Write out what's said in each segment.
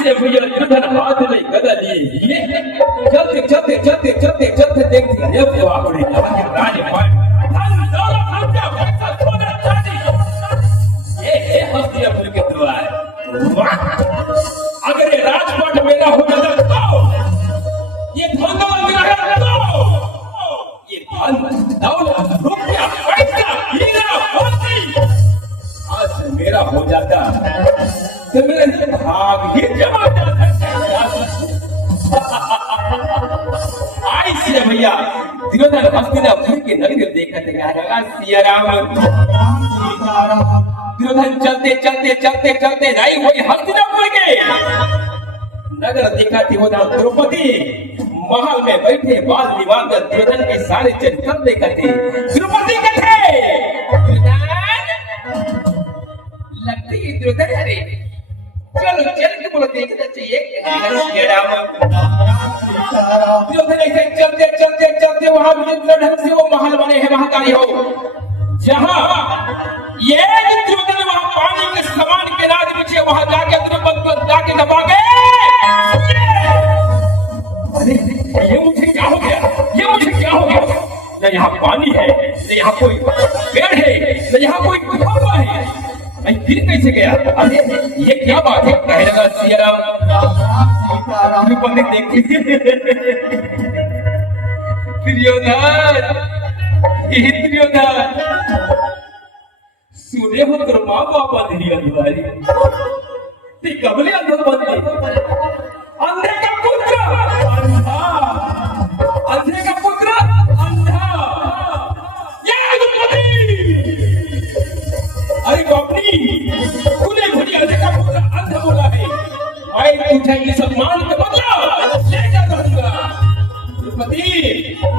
से भैया दुर्योधन हाथ में गदा लिए चलते चलते चलते चलते चलते देखते अरे बाप रे के राज पाट धन दौलत हत्या पैसा सोना चांदी ये हस्तिनापुर के द्वार अगर ये राजपाट मेरा हो जाता तो ये धन दौलत मेरा है तो ये धन दौलत रुपया पैसा हीरा मोती आज मेरा हो जाता तो मेरे भाग ही जमा जाता आई से भैया दुर्योधन हस्तिनापुर के नगरी देखा था सिया राम दुर्योधन चलते चलते चलते चलते नहीं वही हस्तिनापुर के नगर देखा थी वो द्रौपदी महल में बैठे बाल निवास दुर्योधन के सारे चरित्र देखा थे द्रौपदी के थे लगती है दुर्योधन अरे चलो चल के बोलो देखना चाहिए दुर्योधन ऐसे चलते चलते चलते वहां विचित्र ढंग से वो महल बने हैं महाकाली हो जहां ये दुर्योधन वहां पानी के समान के राज पीछे वहां जाके द्रौपदी को जाके दबा गए ये मुझे क्या हो गया ये मुझे क्या हो गया न यहाँ पानी है न यहाँ कोई पेड़ है न यहाँ कोई खंभा है मैं फिर कैसे गया अरे ये क्या बात है कह लगा सिया राम द्रौपदी देखी दुर्योधन सुने हो तो माँ बापा नहीं अधिकारी ते कबले अंधर बनते अंधे का पुत्र अंधा अंधे का पुत्र अंधा ये द्रौपदी अरे बापनी तूने मुझे अंधे का पुत्र अंधा बोला है मैं तुझे इस सम्मान का बदला लेकर जाऊंगा द्रौपदी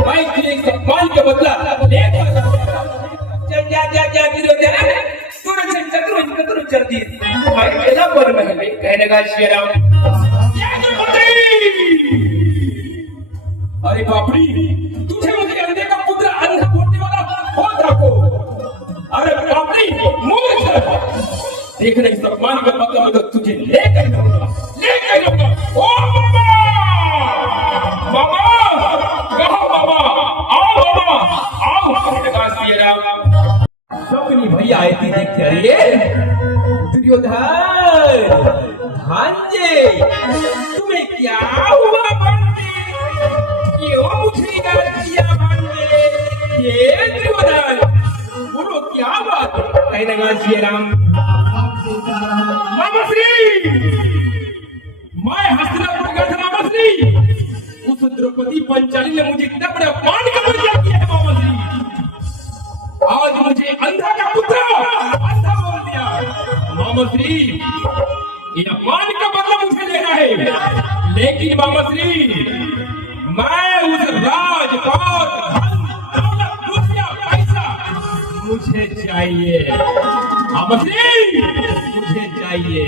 मैं तुझे इस सम्मान का बदला लेकर जाऊंगा जा दुर्योधन तूने चतुर चलती भाई मेरा पर महल में कहने का श्री राम अरे बापरी तुझे मुझे अंधे का पुत्र अंधा बोलने वाला कौन था को अरे बापरी मूर्ख देख रहे सम्मान का मतलब तो तुझे लेकर जाऊंगा ओ मामा कहो मामा आओ मामा आओ कहने का श्री राम सबनी भैया आए थे देखते अरे दुर्योधन भांजे तुम्हें क्या हुआ भांजे क्यों मुझे डर किया भांजे ये दुर्योधन बोलो क्या बात कहने लगा श्री राम मामा श्री मैं हस्तिनापुर गया था मामा श्री उस द्रौपदी पंचाली ने मुझे इतना बड़ा अपमान कर दिया है मामा श्री आज मुझे अंधा का पुत्र अंधा बोल दिया मामा श्री इन अपमान का बदला मुझे लेना है लेकिन मामा श्री मैं उस राजपाट दौलत रुपया पैसा मुझे चाहिए मामा श्री मुझे चाहिए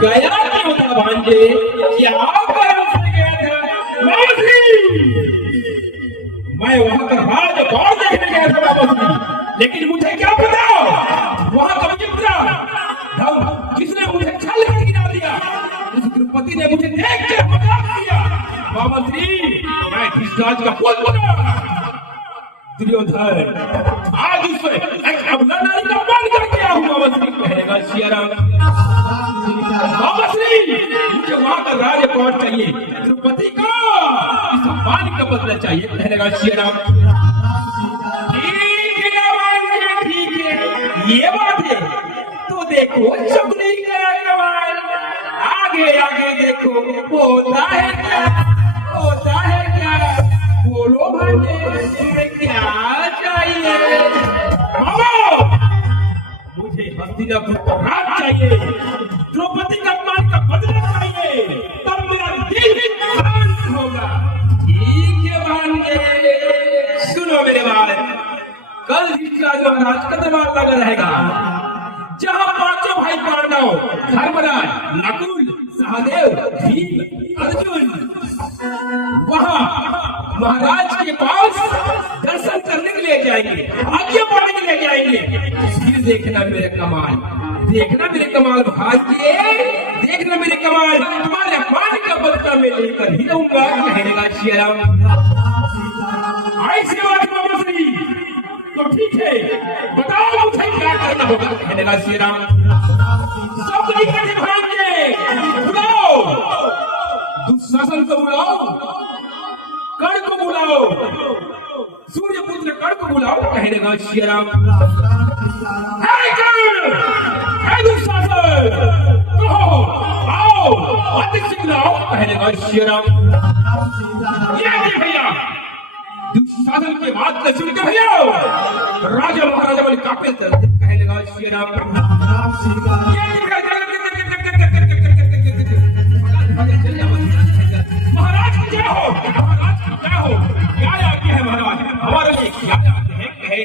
गया क्यों था भांजे क्या मैं वहां का राजपाट देखने गया था बाबा लेकिन मुझे क्या पता वहां का विचित्र किसने मुझे छल कर गिरा दिया उस द्रौपदी ने मुझे देख के मजाक किया मामा श्री मैं धृतराज का पुत्र बना दुर्योधन आज उस एक अबला नारी का अपमान कर गया हूं मामा श्री कहेगा सिया राम मामा श्री मुझे वहां का राजपाट चाहिए द्रौपदी का इस अपमान का बदला चाहिए कहने लगा श्री राम ठीक है ये बात है तो देखो शकुनी का कमाल आगे आगे देखो होता है क्या बोलो भांजे तुम्हें क्या चाहिए मामा मुझे हस्तिनापुर का राज चाहिए द्रौपदी का अपमान का बदला चाहिए तब मेरा दिल शांत होगा ठीक है भांजे सुनो मेरे बात कल धृतराज महाराज का दरबार लगा रहेगा जहां पांचों भाई पांडव धर्मराज नकुल सहदेव भीम अर्जुन वहां महाराज के पास दर्शन करने के लिए ले जाएंगे, आगे बढ़ने ले जाएंगे। फिर देखना मेरे कमाल, देखना मेरे कमाल भाई, देखना मेरे कमाल, तुम्हारे अपमान का बदला मैं लेकर ही रहूंगा। कहने लगा श्री राम, ऐसी बात बाबा श्री, तो ठीक है, बताओ मुझे क्या करना होगा। कहने लगा श्री राम, सब कैसे भाएंगे, बुलाओ दुशासन को, बुलाओ कर्ण को, बुलाओ सूर्यपुत्र कर्ण को बुलाओ। कहने लगा श्री राम, हे कर्ण, हे दुशासन, कहो आओ, अतिथि बुलाओ। कहने लगा श्री राम, ये भैया दुशासन के बात को सुन के भैया राजा महाराजा बोले काफिल थे। कहने लगा श्री राम, महाराज क्या हो, महाराज क्या हो, क्या आज्ञा है महाराज, हमारे लिए क्या आज्ञा है। कहे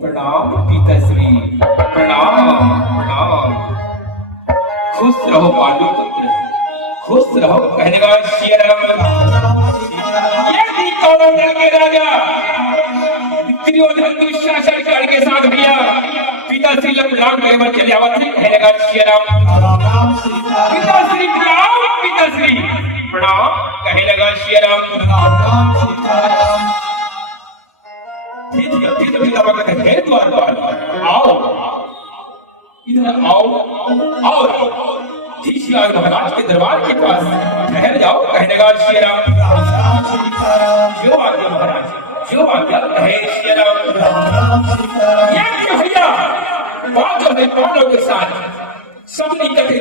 प्रणाम पिताश्री, प्रणाम प्रणाम, खुश रहो पांडु पुत्र, खुश रहो। कहने लगा श्री राम, ये कौरव दल के राजा दुर्योधन दुशासन कर्ण के साथ भैया पिताश्री लंबराम के चले आवत थे। कहने लगा श्री राम, पिताश्री प्रणाम, पिताश्री प्रणाम। कहने लगा श्री राम, द्वारपाल आओ, इधर आओ, और महाराज के दरबार के पास ठहर जाओ। कहने लगा श्री राम, जो आज्ञा महाराज, जो आज्ञा है श्री राम। ये भैया पांचों ने पांडवों के साथ सब निकटे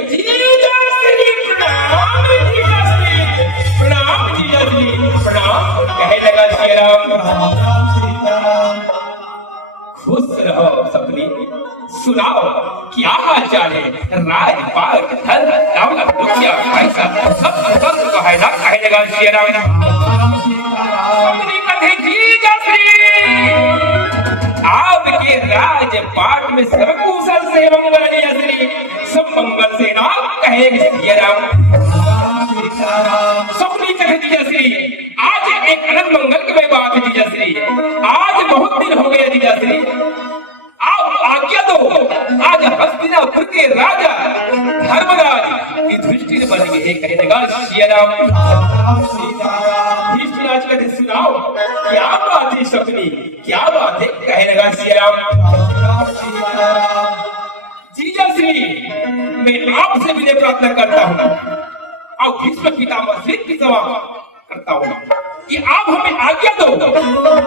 प्रणाम जीजाश्री, प्रणाम। कहने लगा श्री राम, खुश रहो सपनी, सुनाओ क्या हाल चाल है, राजपाट धन दौलत रुपया पैसा सब संग तो है ना। कहने लगा श्री राम, सपनी कथे जीजाश्री, आपके राजपाट में सब कुशल से मंगल है, सब मंगल से ना। कहेंगे श्री राम, सपनी कथे जीजाश्री, आज एक अनंत मंगल की बात है जीजाश्री, आज बहुत दिन हो गए जीजाश्री, आप आज्ञा दो, आज हस्तिनापुर के राजा धर्मराज युधिष्ठिर बन गए। कहने लगा श्री राम, युधिष्ठिराज कहते सुनाओ क्या बात है सपनी, क्या बात है। कहने लगा श्री राम, जीजाश्री मैं आपसे विनय प्रार्थना करता हूँ और भीष्म पितामह से विनय करता हूँ कि आप हमें आज्ञा दो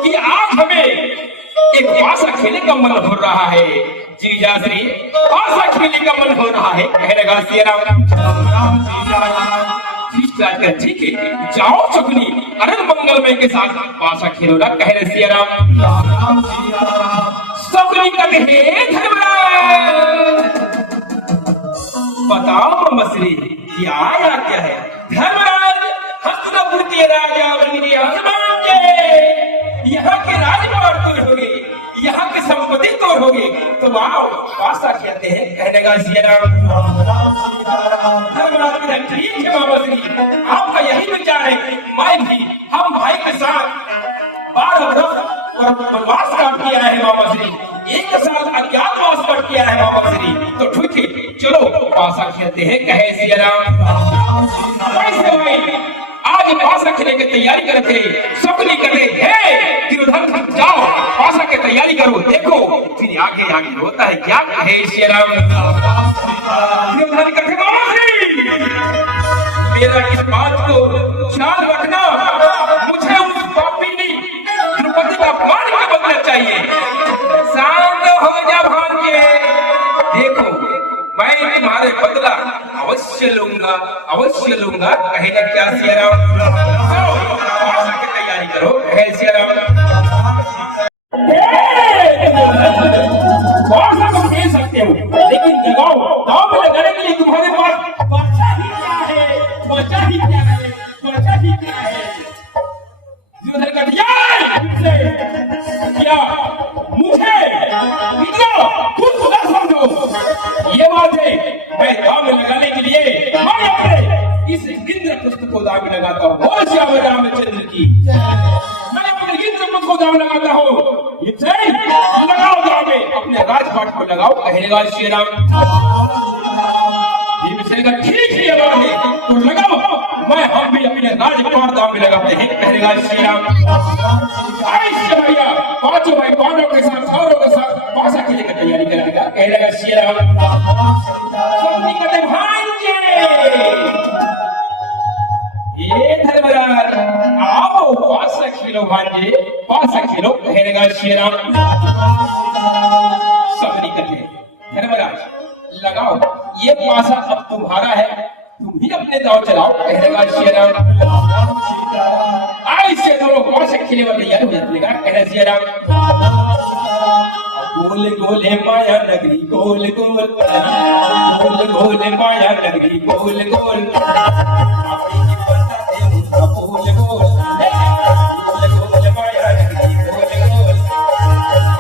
कि आज हमें एक पासा खेलने का मन हो रहा है। जीजाश्री पासा खेलने का मन हो रहा है। कहने लगा श्री राम, ठीक है जाओ शकुनी अनंत मंगलमय के साथ पासा खेलो ना। कहने श्री राम, शकुनी कहते हे धर्मराज, बताओ मसली क्या आज्ञा है। धर्मराज हस्तिनापुर के राजा बन गए, हनुमान के यहाँ के राजपाट तोड़ हो गए, यहाँ की संपत्ति तोड़ हो गई, तो आओ पासा खेलते हैं। कहने लगा श्री राम, धर्मराज ठीक है बाबा श्री, आपका यही विचार है, मैं भी हम भाई के साथ 12 वर्ष वनवास काट किया है बाबा श्री, 1 साल अज्ञातवास काट किया है बाबा श्री, तो ठीक है चलो पासा खेलते हैं। कहे श्री राम, आज पासा खेलने की तैयारी करते, सपनी करते हैं कि उधर जाओ पासा की तैयारी करो, देखो फिर आगे आगे होता है क्या। कहे श्री राम, मेरा इस बात को ख्याल रखना, मुझे उस पापिनी द्रौपदी का अपमान का बदला चाहिए। शांत हो जा भांजे, देखो मैं तुम्हारे बदला अवश्य लूंगा, अवश्य लूंगा। कहेगा क्या श्री राम, पासा की तैयारी करो। कहे श्री राम, पासा तुम खेल सकते हो, लेकिन जगाओ गाँव में लगाने के लिए तुम्हारे पास बच्चा ही क्या है, बच्चा ही क्या है, बच्चा ही क्या है। युधिष्ठिर का क्या मुझे इतना खुद न समझो, ये बात है मैं दाम में लगाने के लिए मैं अपने इस इंद्रप्रस्थ को दाम में लगाता हूँ। और श्याम रामचंद्र की मैं अपने इंद्रप्रस्थ को दाम लगाता हूँ। अपने राजपाट को लगाओ, कहेगा श्री राम। भीमसेन का ठीक है बात है, तो लगाओ, मैं हम भी अपने राजपाट दाव में लगाते हैं, कहेगा श्री राम। आइए भैया, पांचों भाई पांडवों के साथ कौरवों के साथ पासा खेलने की तैयारी करेगा, कहेगा श्री राम। सबने कहते भांजे, ये धर्मराज आओ पासा खेलो भांजे, पासा खेलो, कहेगा श्री राम। सबने कहते धर्मराज लगाओ, ये पासा अब तुम्हारा है, तुम भी अपने दाव चलाओ, कहेगा श्री राम। ऐसे दोनों पासा खेलने वाले तैयार हो जाते हैं, कहेगा श्री राम। गोल गोले माया नगरी गोल गोल, गोल गोले माया नगरी गोल गोल, गोल गोल, गोल गोल माया नगरी गोल गोल,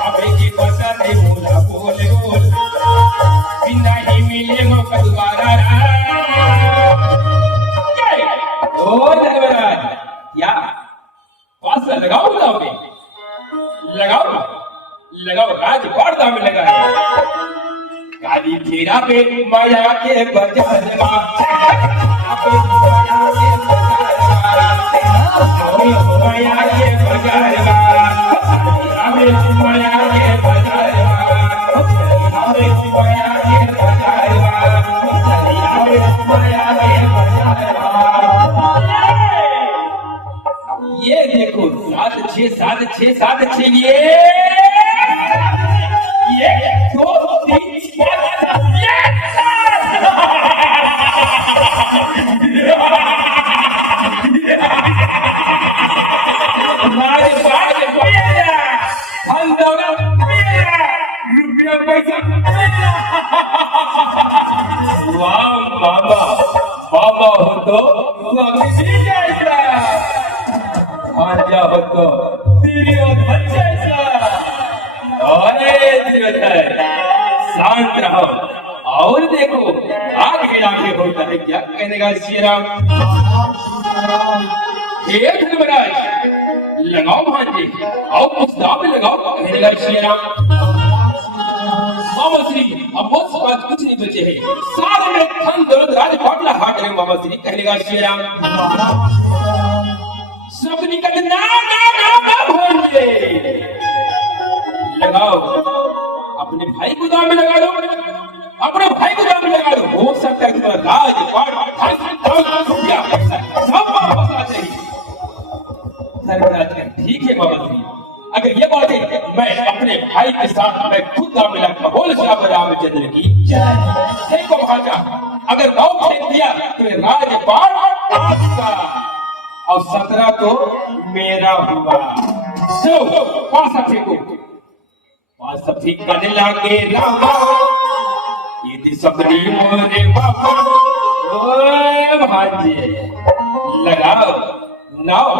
अबे की पसंद है मोला गोल गोल, बिना ही मिले मौका दोबारा। ओ धर्मराज, क्या पासा लगाओ दाव में, लगाओ लगाओ, राजपाट दाव में लगा है। काली फेरा पे माया के बाजार में, माया के बाजार में, माया के बाजार ये देखो 7 6 7 6 7 6 ये 2 3 हमारे पास हम दौलत रुपया पैसा। वाह बाबा, बाबा हो तो भांजा हो तो तेरी बच्चा शांत रहो और देखो आगे आगे होता है क्या, कहेगा श्री राम। हे धर्मराज लगाओ भांजे, आओ कुछ दाव लगाओ, कहेगा श्री राम। मामा श्री अब बहुत बात कुछ नहीं बचे है, सारे में धन दौलत राजपाट ला हाथ रहे मामा श्री, कहेगा श्री राम। सबनी कहते ना ना ना भांजे लगाओ, अपने भाई को दाव में लगा दो, अपने भाई को दाव में लगा दो, हो सकता है तुम्हारा राजपाट सब वापस आ जाएगी। धर्मराज का ठीक है बाबा जी, अगर ये बात है मैं अपने भाई के साथ मैं खुद दाव में लगता, बोल रामचंद्र की जय। देखो महाराजा, अगर दाव फेंक दिया तो राजपाट आपका और 17 तो मेरा हुआ। पासा फेंको, पासा फेंकने लगे रामा, ये सबरी मोरे बाबा। ओ भांजे लगाओ नाव,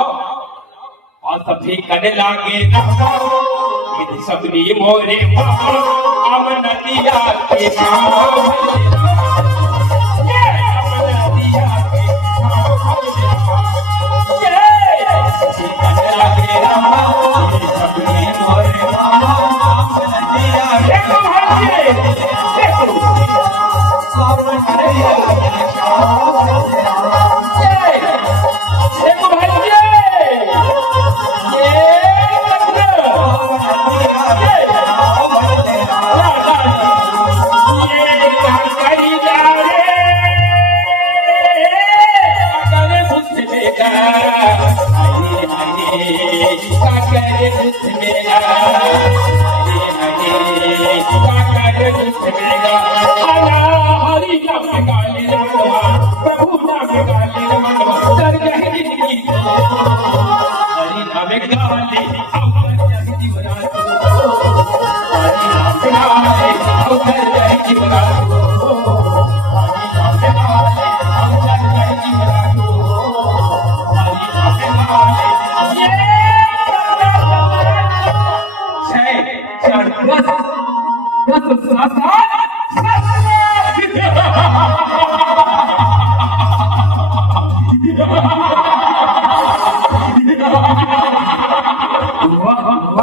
पासा फेंकने लगे रामा, ये सबरी मोरे बाबा। हम नदिया के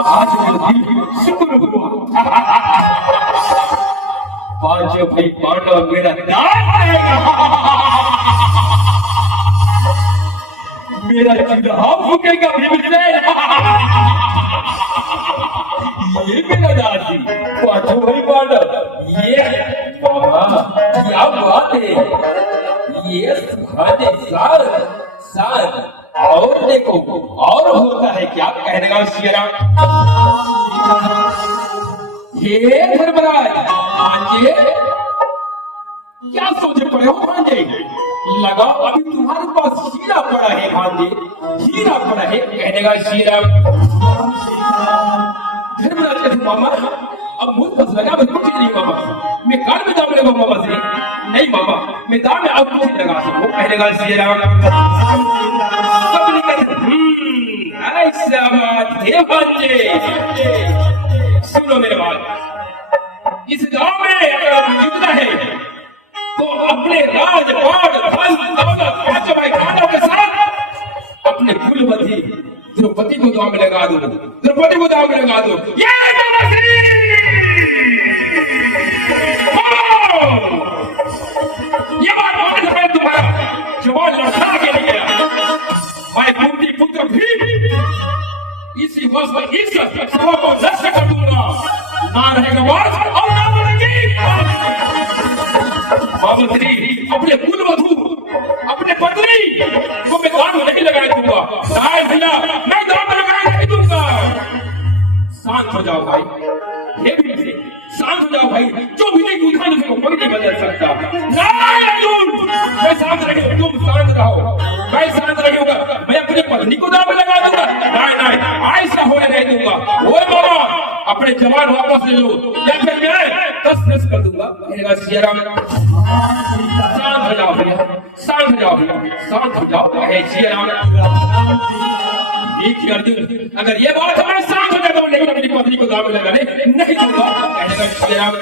आज शुक्र आज भाई पांडव मेरा दान रहेगा। मेरा चूल्हा फूकेगा भीमसेन। ये मेरा दासी पांचों भाई पांडव। ये बाबा क्या बात है, ये सुहाने साथ और देखो और होता है क्या, कहने का श्रीराम। हे धर्मराज भांजे, क्या सोचे पड़े हो भांजे? लगा अभी तुम्हारे पास हीरा पड़ा है भांजे, हीरा पड़ा है, कहने का श्रीराम। धर्मराज कहते मामा अब मुझ पर लगा मैं कुछ नहीं मामा, मैं कान में दाम लगा मामा से नहीं मामा, मैं दाम में आप कुछ लगा सकूं, कहने का श्रीराम। सबने कहते ऐसा बात है भांजे। सुनो मेरे बात, इस गांव में अगर जीतना है तो अपने राज पाट धन दौलत पांचों भाई बहनों के साथ अपने कुलवती द्रौपदी को दांव में लगा दो, द्रौपदी को दांव में लगा दो। ये बात मान मैं तुम्हारा जवान लड़का के लिए मैं कुंती पुत्र भीम इसी वर्ष में इस सभा को नष्ट कर दूंगा, ना रहेगा वाद और ना बढ़ेगी। बाबूश्री अपने कुलवधू अपने पत्नी को मैं दांव में नहीं लगाने दूंगा, साहब भैया मैं दांव में लगाने नहीं दूंगा। शांत हो जाओ भाई, ये भी से शांत हो जाओ भाई, जो भी नहीं उठा को कोई नहीं बदल सकता। मैं शांत रहिए, तुम शांत रहो, मैं शांत रहूंगा, मैं अपनी पत्नी को दांव में लगा दूंगा, नहीं ऐसा होने नहीं दूंगा। ओए मामा अपने जवान वापस ले लो या फिर मैं तस कर दूंगा, कहेगा श्रीराम। शांत हो जाओ भैया, शांत हो जाओ भैया, शांत हो जाओ, कहे श्रीराम। ठीक अर्जुन, अगर ये बात हमारे शांत हो जाता हूँ लेकिन अपनी पत्नी को दांव में लगाने नहीं दूंगा, कहेगा श्रीराम।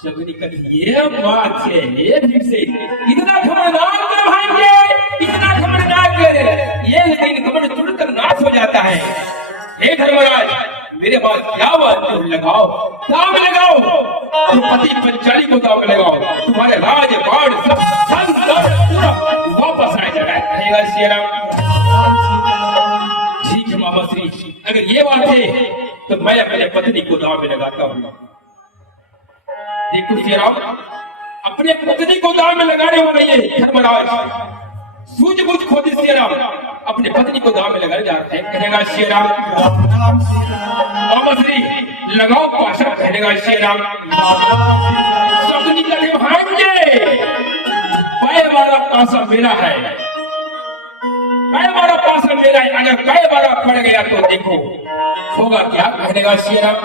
शकुनी कहती ये बात है, ये ठीक से इतना घमंड ना भांजे, इतना घमंड ना करे, ये लेकिन घमंड तुरंत नाश हो जाता है। हे धर्मराज मेरे पास क्या बात है, लगाओ दांव में लगाओ, तुम पति पंचाली को दांव में लगाओ, तुम्हारे राज बाढ़ सब पूरा वापस आ जाएगा, कहेगा श्रीराम। ठीक है मामा श्री, अगर ये बात है तो मैं अपने पत्नी को दांव में लगाता हूँ। देखो श्रीराम अपने पत्नी को दांव में लगाने वाले ये धर्मराज सूझबूझ खोदी श्रीराम अपने पत्नी को दांव में लगाने जा रहे हैं, कहेगा श्रीराम। मामा श्री लगाओ पाशा, कहेगा श्रीराम। शकुनी कहते भांजे पाए वाला पासा मेरा है, पाए वाला पासा मेरा है, अगर पाए वाला पड़ गया तो देखो होगा क्या, कहेगा श्रीराम।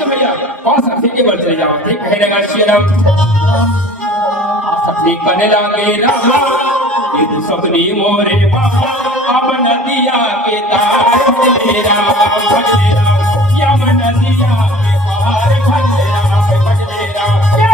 भैया पासा ठीक बल चले जाओ, ठीक कहेगा श्रीराम। ठीक करने लगे रामा ये सपनी मोरे बाबा, अब नदिया के तार भले राम, भले राम, यम नदिया के पार भले राम, भले राम। ये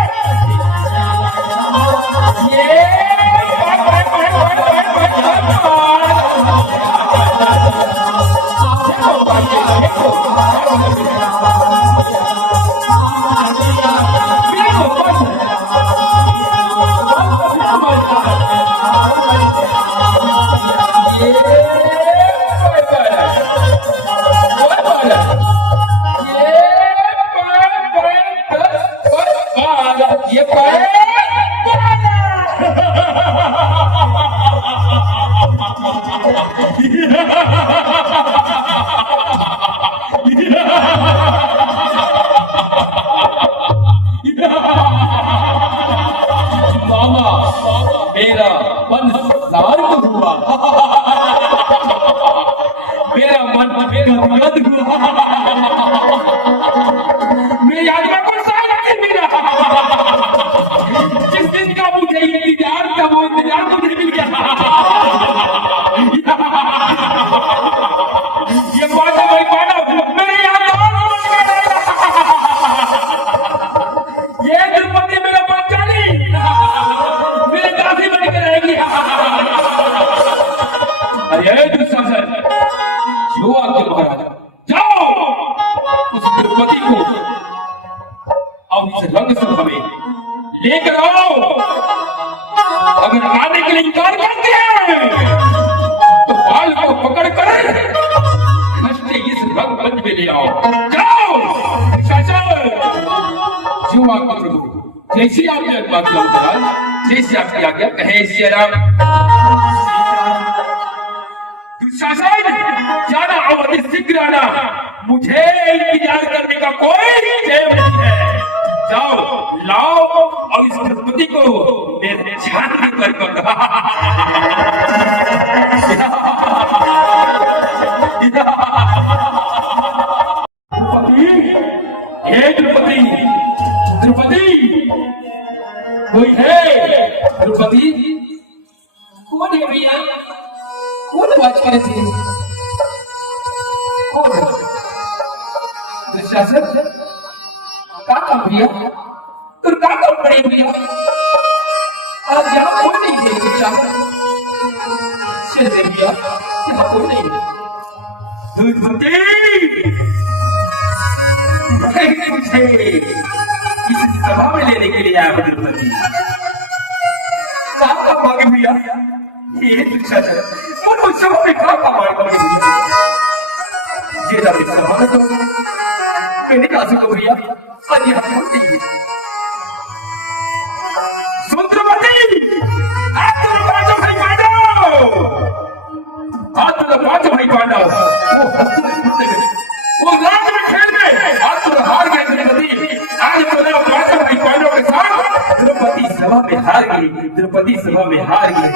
मेरा मन शांत हुआ, मेरा मन बेहद हुआ, मेरी आत्मा को शांति मिला। जिस दिन का मुझे इंतजार था वो इंतजार मुझे मिल गया। ये बात है भाई मानो मेरे ये द्रौपदी मेरा पंचाली मेरे दासी बन के रहेगी। अरे दुशासन जो आपके महाराज जाओ उस द्रौपदी को इस रंग सभा में लेकर आओ। अगर आने के लिए इनकार करते हैं तो बाल को पकड़ कर खस्ते इस रंग मंच में ले आओ। जाओ शासन। जो आज्ञा प्रभु, जैसी आपने आज्ञा महाराज, जैसी आपकी आज्ञा कहे श्री राम। दुशासन जाना अवधि शीघ्र आना, मुझे इंतजार करने का कोई टाइम नहीं है। जाओ लाओ और इस द्रौपदी को मेरे छाती पर कर। द्रौपदी, द्रौपदी, कोई है? द्रौपदी कौन है भैया? कौन बात करे थे? कौन? दुशासन का काम भैया? तुम का काम पड़े भैया? आज यहाँ कोई नहीं है दुशासन। चल भैया, यहाँ कोई नहीं। द्रौपदी, मुझे इस सभा में लेने के लिए आया द्रौपदी। काम का मांगे भैया? ये दुशासन मुझे सभा में काम का मांगे भैया? ये ना सभा में तो मैंने कहा सुनो भैया, आज यहाँ कौन नहीं है? सुन द्रौपदी, आज तो पांचों भाई पांडव, आज तो पांचों भाई पांडव वो हंसते घूमते गए, वो रात में खेल गए, आज तो हार गए द्रौपदी। आज तो पांचों भाई पांडव के साथ द्रौपदी सभा में हार गई, द्रौपदी सभा में हार गई।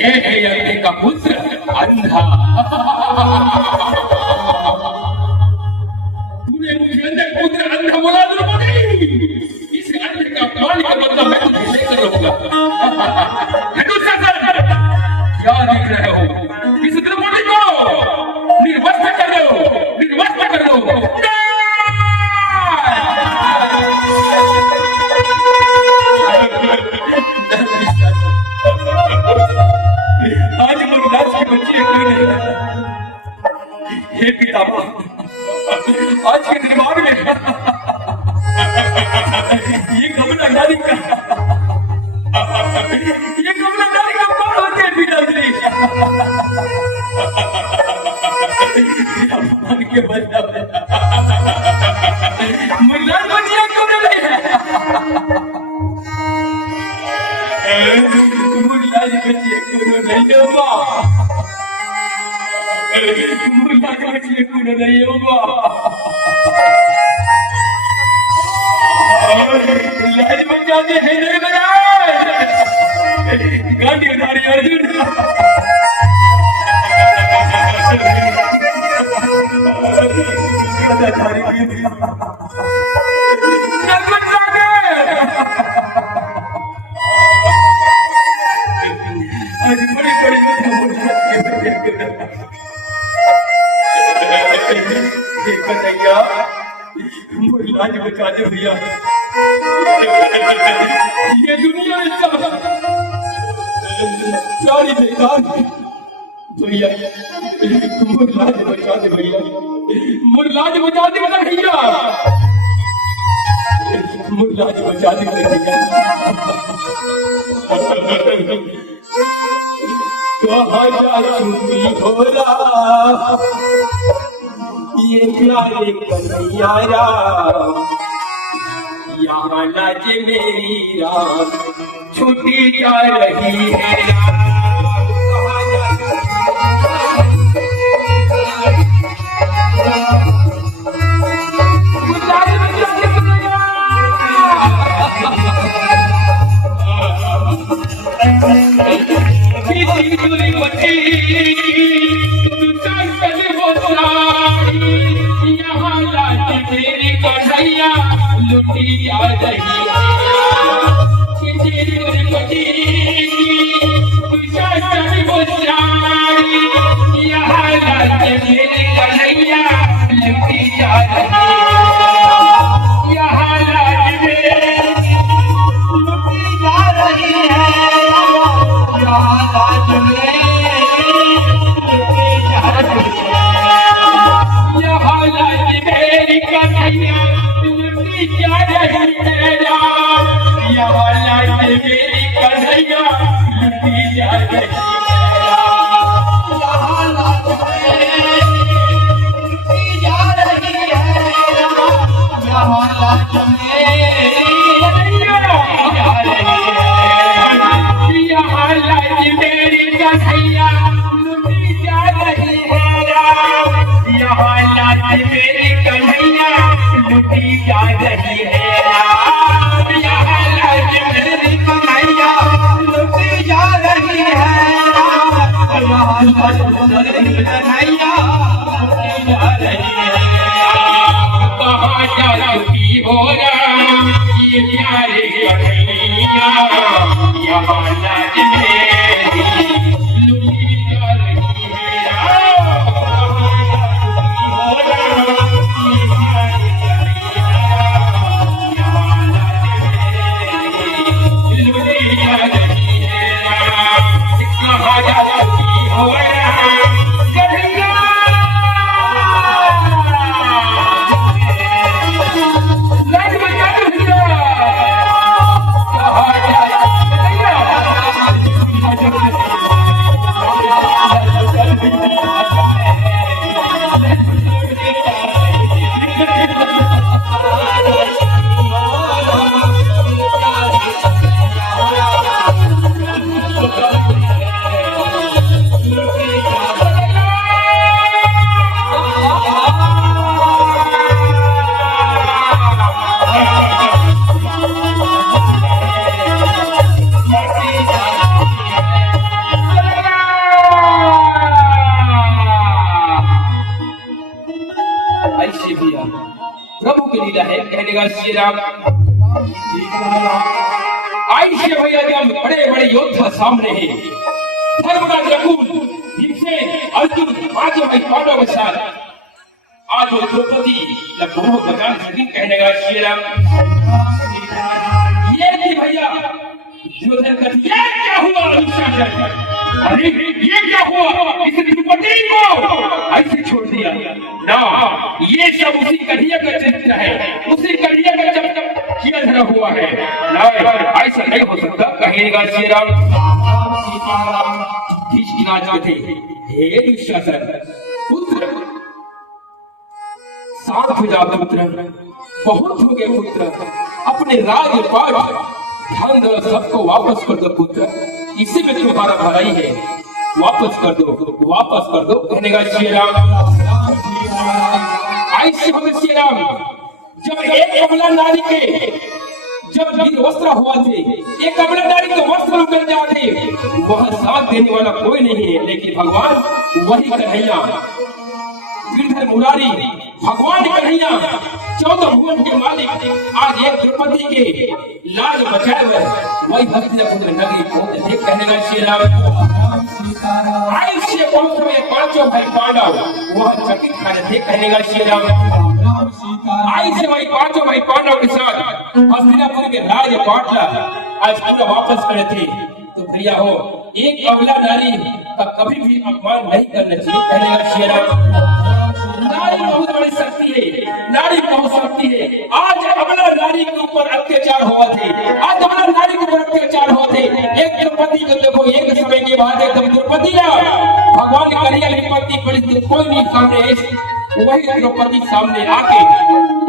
ये है यज्ञ का पुत्र अंधा। तूने मुझे अंधे पुत्र अंधा बोला द्रौपदी, इस अंधे का पानी का बदला मैं तुझे लेकर रहूंगा। क्या देख रहे हो? इस द्रौपदी को निर्वस्त्र कर दो, निर्वस्त्र कर दो। कमलादारी का ये कमलादारी का कौन होते हैं बिरादरी मन के बदला मुल्ला बनिया कौन नहीं है मुल्ला बनिया कौन नहीं है माँ मुल्ला बनिया कौन नहीं है माँ लाज बचा दे है नहीं बनाए गाड़ी उधारी अर्जुन उधारी नगद लागे आज बड़ी बड़ी बात देखा भैया लाज बचा दे भैया ये दुनिया में सारी बेकार भैया मुझे लाज बचा दे भैया मुझे लाज बचा दे भैया मुझे लाज बचा दे भैया कहाँ जा चुकी हो रहा ये प्यारे कन्हैया यहाँ लाज मेरी रात छूटी जा रही है लुटी जा रही प्रभु की लीला है कहने का श्री राम आइए भैया जब बड़े बड़े योद्धा सामने हैं धर्म का रघुल भीमसेन अर्जुन पांचों भाई पांडवों के साथ आज वो द्रौपदी जब गुरु भगवान श्री कहने का श्री राम ये कि भैया दुर्योधन का ये क्या हुआ अरे ये क्या हुआ इस द्रौपदी को ऐसे छोड़ दिया ना ये सब उसी कन्हैया का चरित्र है उसी कन्हैया का जब किया किया धरा हुआ है। नहीं, ऐसा नहीं हो सकता, कहेगा श्री राम। थे, हे दुशासन पुत्र, शांत हो जा पुत्र, बहुत हो गए पुत्र, अपने राजपाट धन दौलत सबको वापस कर दो पुत्र, इसी में तुम्हारा भलाई है, वापस कर दो, वापस कर दो, कहेगा श्री राम। ऐसे होंगे श्री राम, जब एक कमला नारी के जब वस्त्र हुआ थे, एक कमला नारी के वस्त्र उतर जाते, वह साथ देने वाला कोई नहीं है, लेकिन भगवान वही कन्हैया, गिरधर मुरारी, भगवान कन्हैया 14 भुवन के मालिक, आज एक द्रौपदी के लाज बचाए हुए वही हस्तिनापुर नगरी पहुंचे थे, कहने श्री राम। ऐसे पहुंच में पांचों भाई पांडव वह चकित खड़े थे, कहने श्री राम। ऐसे वही पांचों भाई पांडव के साथ हस्तिनापुर के राजपाट आज पूरा वापस करे थे। तो भैया हो, एक अबला नारी का कभी भी अपमान नहीं करना चाहिए, कहने श्री राम। नारी बहुत बड़ी शक्ति है, नारी बहुत शक्ति है। आज अबला नारी के ऊपर अत्याचार हुआ थे, आज अबला नारी के ऊपर अत्याचार हुआ थे। एक द्रौपदी को देखो, एक समय के बाद एकदम द्रौपदी भगवान कन्हैया विपत्ति पड़ी, कोई नहीं सामने, वही द्रौपदी सामने आके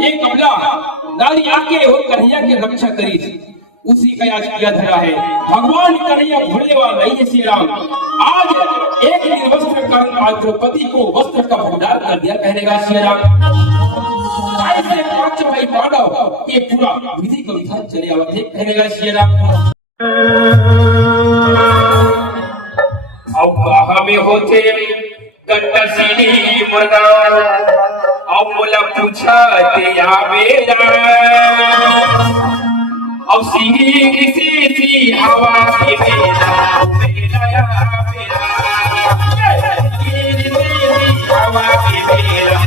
एक अबला नारी आके वो कन्हैया की रक्षा करी, उसी का आज किया धरा है। भगवान कन्हैया भूलने वाला नहीं है श्री राम। आज एक निर्वस्त्र कर द्रौपदी को वस्त्र का भंडार कर दिया, कहने श्री राम। ऐसे पांच भाई पांडव ये पूरा विधि का विधान चले आते, कहने श्री राम। अब हमें होते कट्टसीनी मुर्गा, अब मुला पूछा ते या मेरा, अब सिंगी किसी सी हवा के मेरा, मेरा हवा के मेरा,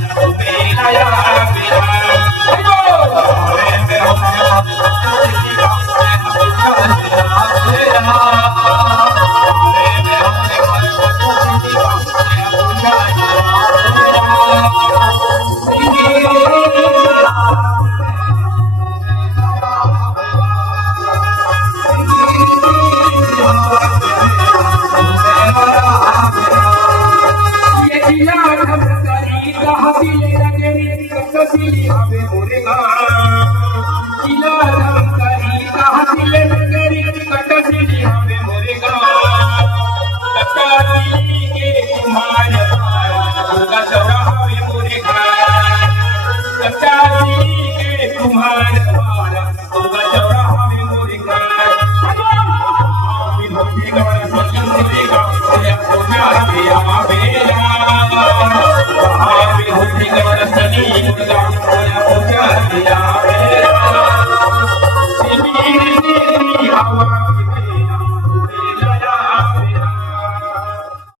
Yeah.